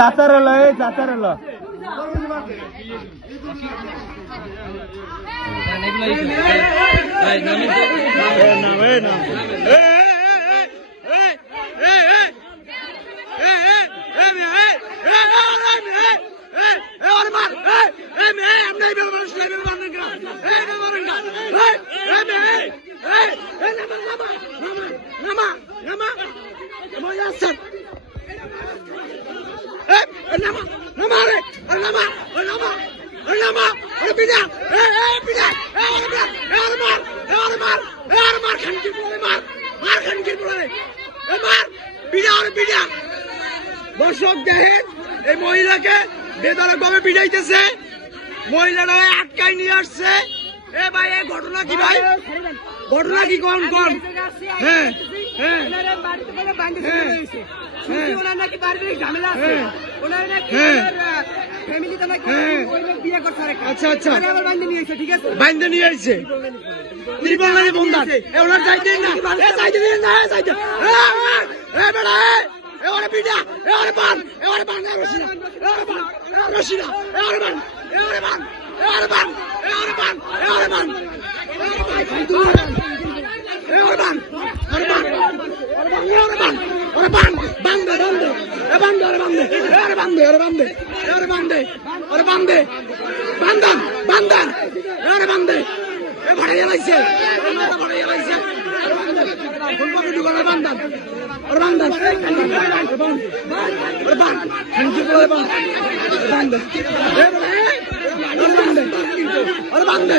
চাচার হলো এই চাচার হলো দর্শক দেখেন এই মহিলাকে বেদরক ভাবে পিটাইতেছে, মহিলারা আটকাই নিয়ে আসছে। এ ভাই এই ঘটনা কি ভাই, ঘটনা কি কোন কোন? হ্যাঁ হ্যাঁ আচ্ছা আচ্ছা বাইন্দে নিয়ে আসছে ত্রিপলানি বন্ধান ওনার যাইতে না যাইতে দিন না যাইতে এবারে পিঠা এবারে পান এবারে পান রশিদা এবারে পান এবারে পান এবারে পান এবারে পান এবারে পান এবারে পান এবারে পান এবারে পান এবারে পান বান্দে বান্দে এ বান্দে এবারে বান্দে এবারে বান্দে এবারে বান্দে এবারে বান্দে এবারে বান্দে বান্দান বান্দান এবারে বান্দে এ ভাড়া লাইছে ভাড়া লাইছে ফুলবাবু দোকানের Bandan Randang, Reban, Hanji Reban, Rebande, Rebande, Rebande,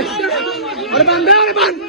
Rebande, Reban,